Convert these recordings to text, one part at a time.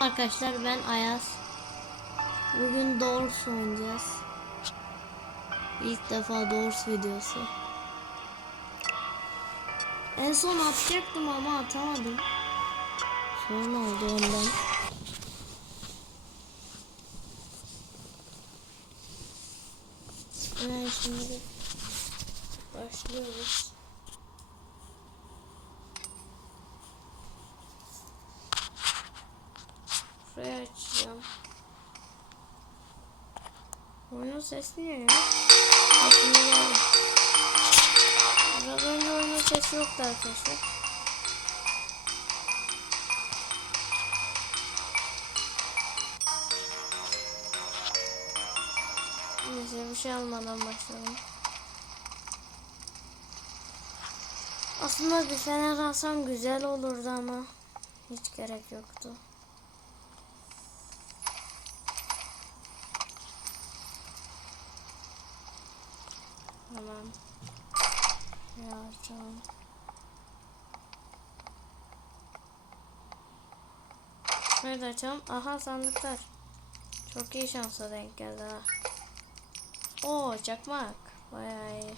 Arkadaşlar ben Ayaz. Bugün Doors oynayacağız. İlk defa Doors videosu. En son atacaktım ama atamadım. Sorun oldu ondan. Evet şimdi başlıyoruz. Şurayı açacağım. Oyunun sesi ne ya? Aslında geldi. Biraz önce oyunun sesi yoktu arkadaşlar. Neyse bir şey almadan başlayalım. Aslında bir fener alsam güzel olurdu ama hiç gerek yoktu. Hemen ya açalım. Şurayı da açalım. Aha sandıklar. Çok iyi şansa denk geldi ha. Oo çakmak. Bayağı iyi.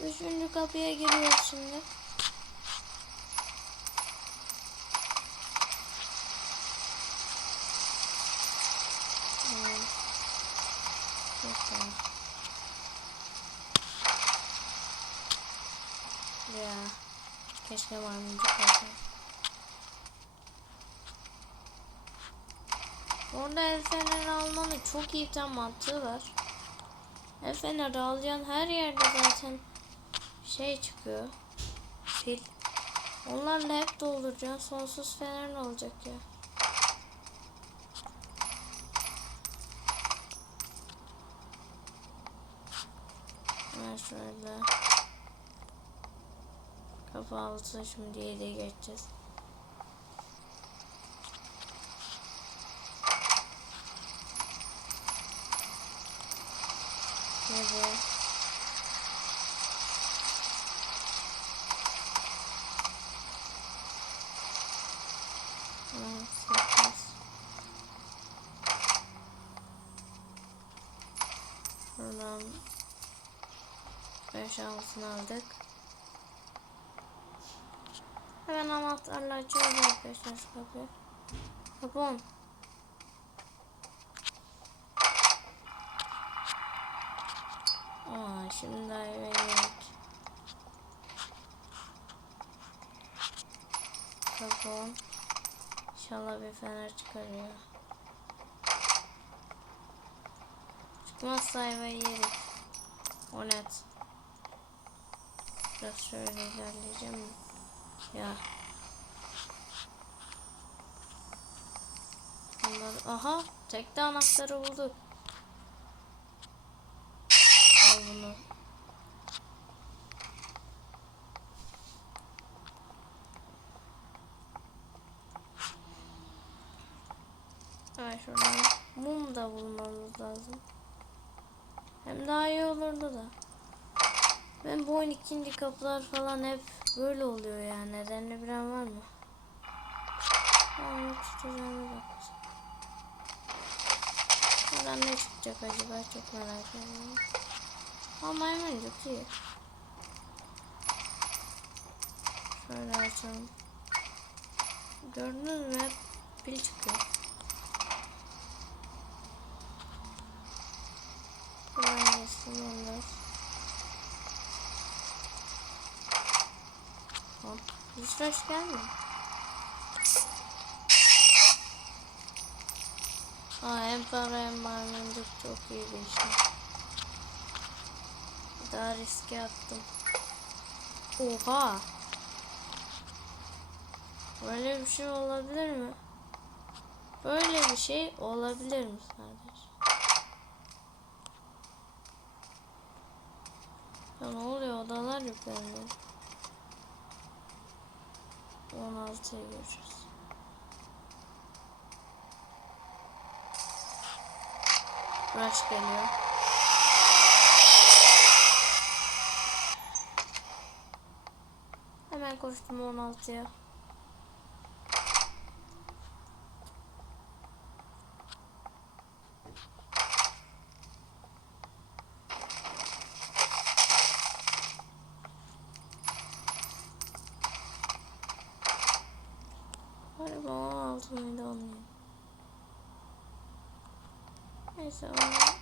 Üçüncü kapıya giriyoruz şimdi. Ya. Keşke maymuncuk olsaydı. Orada el feneri almanın çok iyi tam mantığı var. El feneri alacaksın her yerde zaten şey çıkıyor. Pil. Onlarla hep dolduracaksın. Sonsuz fener ne olacak ya? Hemen şöyle. Kapı altı şimdi 7'ye geçeceğiz. On sekiz. Buradan beş altını aldık. Hemen anahtarla açıyoruz arkadaşlar şu kapıyı. Kapı on. Aa şimdi eve gerek. Kapı on. İnşallah bir fener çıkarıyor. Çıkmazsa eve yerik. O net. Biraz şöyle ilerleyeceğim. Ya. Bunlar, aha tekte anahtarı bulduk. Al bunu. Evet şuradan mum da bulmamız lazım. Hem daha iyi olurdu da. Ben bu oyun ikinci kapılar falan hep böyle oluyor yani. Nedenini bilen var mı? Onu tutacağına bak. Buradan ne çıkacak acaba çok merak ediyorum. Ama maymuncuk iyi. Şöyle açalım. Gördünüz mü? Pil çıkıyor. Buradan geçtim ondan. Hiç hoş gelmiyor. Aa hem para hem maymuncuk çok iyi şey. Daha riske attım. Oha. Böyle bir şey olabilir mi? Böyle bir şey olabilir mi kardeş? Ya ne oluyor odalar yüklendi. 16'ya göreceğiz. Rush geliyor. Hemen koştum 16'ya. kısmını da olmuyor. Neyse olmuyor.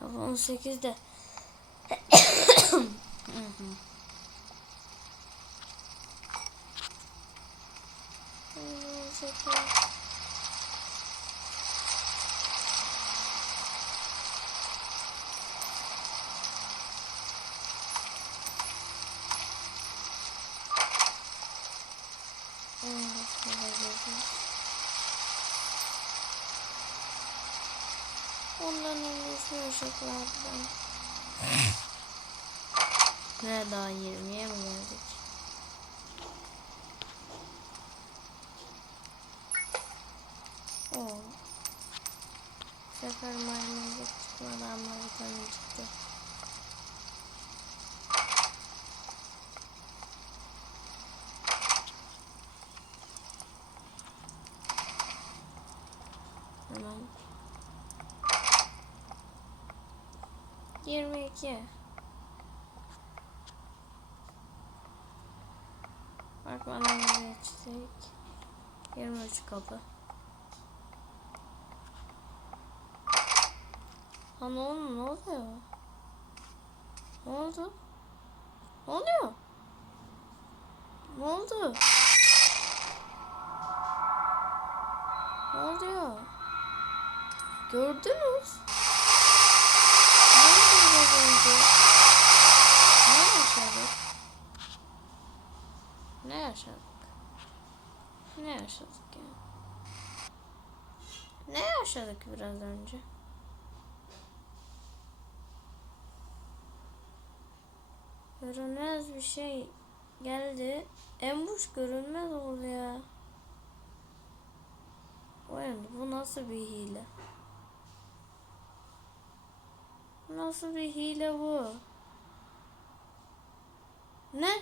Hava 18'de. çekiyor. Onların öncesini uşaklardan. Nereden 20'ye mi geldik? Sefer ama bir tane çıktı. Hemen. 22. Bakmadan geçtik. 23 kapı. Lan oğlum ne oluyor? Ne oldu? Ne oluyor? Ne oldu? Ne oluyor? Gördünüz? Ne oldu önce? Ne yaşadık? Ne yaşadık? Ne yaşadık ya? Ne yaşadık biraz önce? Görünmez bir şey geldi. Embuş görünmez oldu ya. Oyun bu nasıl bir hile? Nasıl bir hile bu? Ne?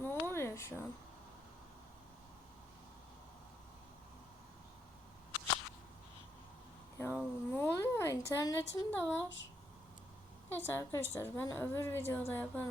Ne oluyor şu an? Ya ne oluyor? İnternetim de var. Neyse arkadaşlar ben öbür videoda yaparım.